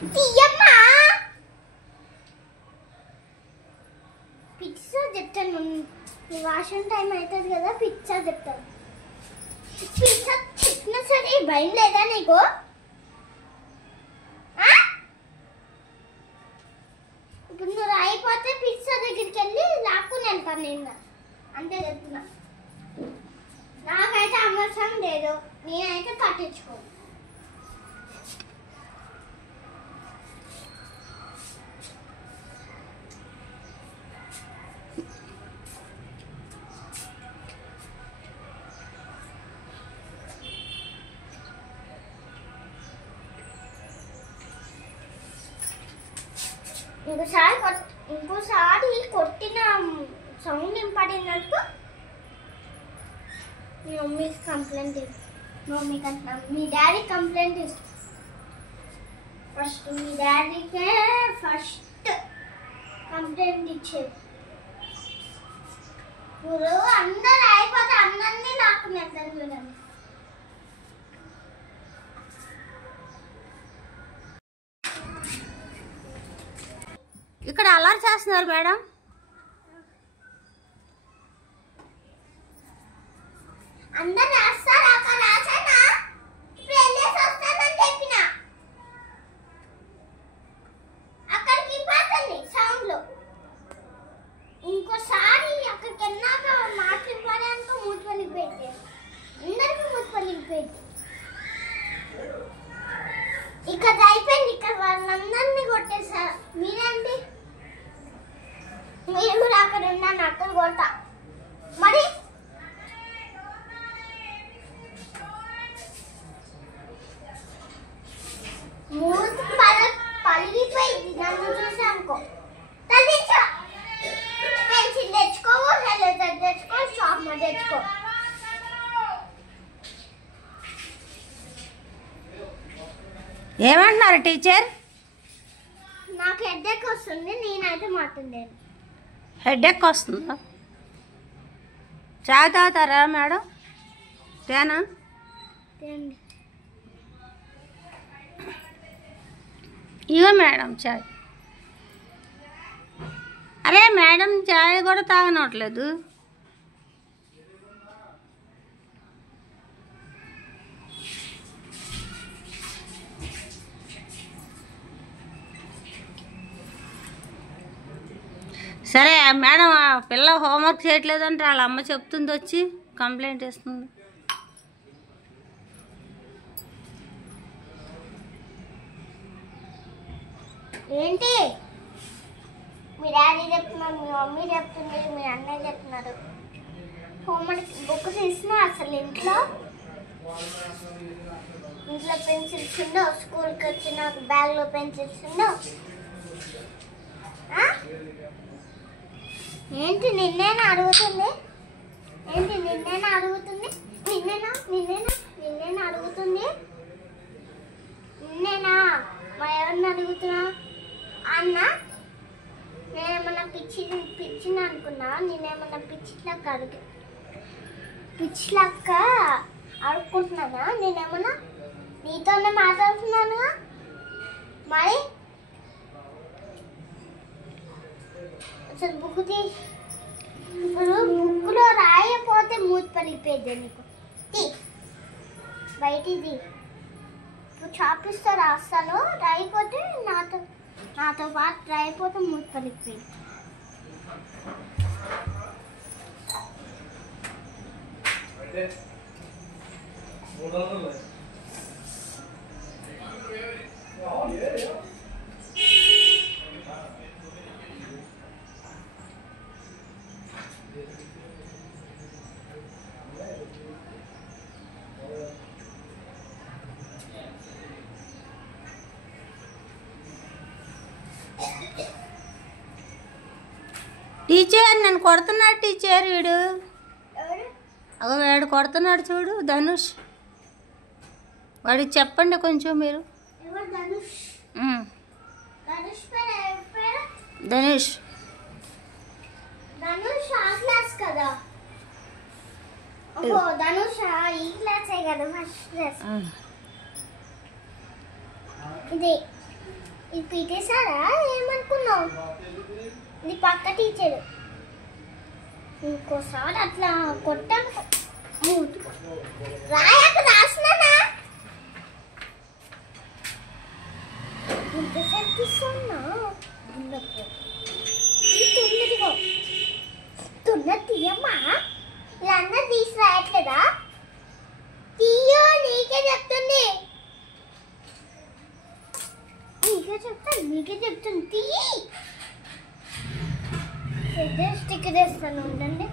తీయమ్మా pizza చెప్తాను washing time అవుతుంది కదా పిజ్జా చెప్తాను పిజ్జా చెప్పినా సరే భయం లేదా నీకు ఇప్పుడు నువ్వు అయిపోతే పిజ్జా దగ్గరికి వెళ్ళి లాక్కుని వెళ్తాను నేను అంతే చెప్తున్నా నాకైతే అవసరం లేదు నేనైతే పట్టించుకోను ఇంకోసారి కొట్టిన సౌండ్ ఇంపార్టెంట్ మీ మమ్మీకి కంప్లైంట్ మమ్మీ కంటే మీ డాడీ కంప్లైంట్ ఇస్తుంది ఫస్ట్ మీ డాడీకే ఫస్ట్ కంప్లైంట్ ఇచ్చేది ఇప్పుడు అందరు అయిపోతే అందరినీ నాకు మెసేజ్ చూడండి ఇక్కడ అల్లరి చేస్తున్నారు మేడం అందరు రాస్తారు అక్కడ రాసానా ఫ్రెండ్స్ వస్తానని చెప్పిన అక్కడికి పోతుంది సౌండ్లు ఇంకోసారి అక్కడికి వెళ్ళాక మాటలు పడేందుకు మూడు పలిగిపోయింది అందరికీ మూడు పలిగిపోయింది ఇక్కడ అయిపోయింది ఇక్కడ వాళ్ళందరినీ కొట్టేశారు మీరేంటి మీరు కూడా అక్కడ ఉన్నాను అక్కడ కొడతా మరి మూడు పలిగిపోయింది నన్ను చూసానుకో తగ్గించు పెన్సిల్ తెచ్చుకోవు హెలెజర్ తెచ్చుకో షార్ప్నర్ తెచ్చుకో ఏమంటున్నారు టీచర్ నాకు హెడేక్ వస్తుంది నేనైతే మాట్లాడలేను హెడేక్ వస్తుందా చాయ్ తాగుతారా మేడం తేనా ఇగో మేడం చాయ్ అరే మేడం చాయ్ కూడా తాగనట్లేదు సరే మేడం ఆ పిల్ల హోంవర్క్ చేయట్లేదంటే వాళ్ళ అమ్మ చెప్తుంది వచ్చి కంప్లైంట్ ఇస్తుంది ఏంటి మీ డాడీ చెప్తున్నారు మీ మమ్మీ చెప్తున్నారు మీ అన్నయ్య చెప్తున్నారు హోంవర్క్ బుక్ తీసినా అసలు ఇంట్లో పెన్సిల్స్ ఉండవు స్కూల్కి వచ్చిన బ్యాగ్లో పెన్సిల్స్ ఉండవు ఏంటి నిన్నేనా అడుగుతుంది ఏంటి నిన్నేనా అడుగుతుంది నిన్నేనా అడుగుతుంది నిన్నేనా మరి ఎవరిని అడుగుతున్నా అన్న నేనేమన్నా పిచ్చిని అనుకున్నా నేనేమన్నా పిచ్చిలక్క అడుక్కుంటున్నానా నేనేమన్నా నీతోనే మాట్లాడుతున్నానుగా మరి అసలు బుక్ తీసి ఇప్పుడు బుక్లో రాయకపోతే మూతి పలిగిపోయింది నీకు బయటిది ఇప్పుడు చాపిస్తా రాస్తాను రాయిపోతే నాతో పాటు రాయిపోతే మూతి పలిగిపోయింది టీచర్ నన్ను కొడుతున్నాడు టీచర్ వీడు అగో వాడు కొడుతున్నాడు చూడు ధనుష్ వాడికి చెప్పండి కొంచెం మీరు ధనుష్ ధనుష్ ఆ క్లాస్ కదా ధనుష్ ఈ క్లాసే కదా ఫస్ట్ క్లాస్ ఇది ఇది పీటేశారా ఏమనుకున్నావు? ఇది పక్క టీచర్. ఇంకోసారి అట్లా కొట్టాను రాయక రాసినానా? ఇంతసేపు తీసుకున్నా తున్నదిగో తున్నది తీయమ్మా. ఇలా అన్నది తీసి రాయట్లేదా? తీయో నీకే చెప్తుంది. నీకే చెప్తుంది తీయి. స్టిక్కర్ వేస్తాను ఉండండి.